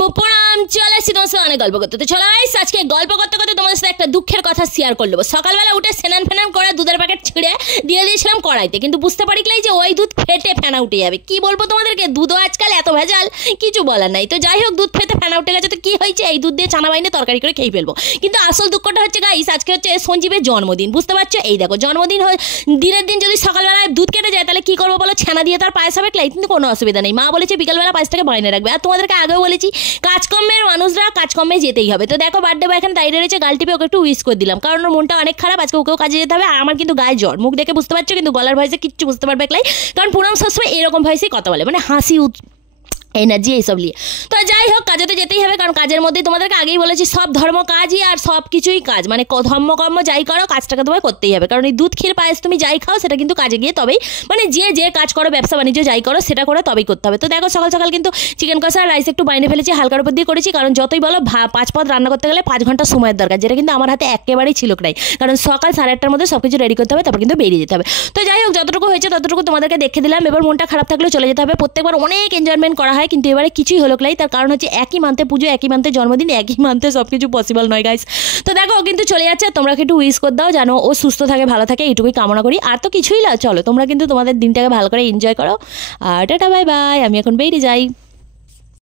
মুপুরাম চলে এসেছি তোমার সাথে অনেক গল্প করতে। তো চলো গাইস, আজকে গল্প করতে করতে তোমাদের সাথে একটা দুঃখের কথা শেয়ার করে নেবো। সকালবেলা উঠে স্নান ফেনান করে দুধের প্যাকেট ছিঁড়ে দিয়ে দিয়েছিলাম কড়াইতে, কিন্তু বুঝতে পারিলাই যে ওই দুধ ফেটে ফেনা উঠে যাবে। কি বলবো তোমাদেরকে, দুধও আজকাল এত ভেজাল কিছু বলার নাই। তো যাই হোক, দুধ ফেটে ফেনা উঠে গেছে। তো কি হয়েছে, এই দুধ দিয়ে চানা বাইনে তরকারি করে খেয়ে ফেলবো। কিন্তু আসল দুঃখটা হচ্ছে গাইস, আজকে হচ্ছে সঞ্জীবের জন্মদিন, বুঝতে পারছো? এই দেখো, জন্মদিন দিনের দিন যদি সকালবেলায় দুধ কেটে যায় তাহলে কি করবো বলো? ছানা দিয়ে তার পায়েস হবে, কিন্তু কোনো অসুবিধা নেই। মা বলেছে বিকালবেলা পায়েসটাকে বাইনে রাখবে। আর তোমাদেরকে আগেও বলেছি, কাজকর্মের মানুষরা কাজকর্মে যেতেই হবে। তো দেখো, বার্থডে বয় এখানে দাঁড়িয়ে রয়েছে, গাল টিপে ওকে একটু উইশ করে দিলাম, কারণ ওর মনটা অনেক খারাপ। আজকে ওকেও কাজে যেতে হবে। আর আমার কিন্তু গায়ে জ্বর, মুখ দেখে বুঝতে পারছো, কিন্তু গলার ভয়েসে কিচ্ছু বুঝতে পারবে একলাই, কারণ পুরাম সবসময় এরকম ভয়েসেই কথা বলে, মানে হাসি এনার্জি এইসব নিয়ে। তো যাই হোক, কাজে তো যেতেই হবে, কারণ কাজের মধ্যেই তোমাদেরকে আগেই বলেছি সব ধর্ম কাজই, আর সব কিছুই কাজ, মানে ধর্মকর্ম যাই করো কাজটাকে তোমায় করতেই হবে। কারণ এই দুধ ক্ষীর পায়েস তুমি যাই খাও সেটা কিন্তু কাজে গিয়ে তবেই, মানে যে কাজ করো, ব্যবসা বাণিজ্য যাই করো সেটা করে তবেই করতে হবে। তো দেখো, সকাল সকাল কিন্তু চিকেন কষা রাইস একটু বাইনে ফেলেছি, হালকার উপর দিয়ে করেছি, কারণ যতই বলো 5 পদ রান্না করতে গেলে 5 ঘন্টা সময়ের দরকার, যেটা কিন্তু আমার হাতে একেবারেই ছিল নাই, কারণ সকাল 8:30টার মধ্যে সব কিছু রেডি করতে হবে, তারপর কিন্তু বেরিয়ে যেতে হবে। তো যাই হোক, যতটুকু হয়েছে ততটুকু তোমাদেরকে দেখে দিলাম। এবার মনটা খারাপ থাকলেও চলে যেতে হবে। প্রত্যেকবার অনেক এনজয়মেন্ট করা হয়, কিন্তু এবারে কিছুই হলো নাই। তার কারণ হচ্ছে একই মান্থে পুজো, একই মান্থে জন্মদিন, একই মান্থে সবকিছু পসিবল নয় গাইস। তো দেখো, ও কিন্তু চলে যাচ্ছে, তোমরা একটু উইশ করে দাও, জানো ও সুস্থ থাকে, ভালো থাকে, এইটুকুই কামনা করি। আর তো কিছুই না, চলো তোমরা কিন্তু তোমাদের দিনটাকে ভালো করে এনজয় করো। আর টাটা, বাই বাই, আমি এখন বেরিয়ে যাই।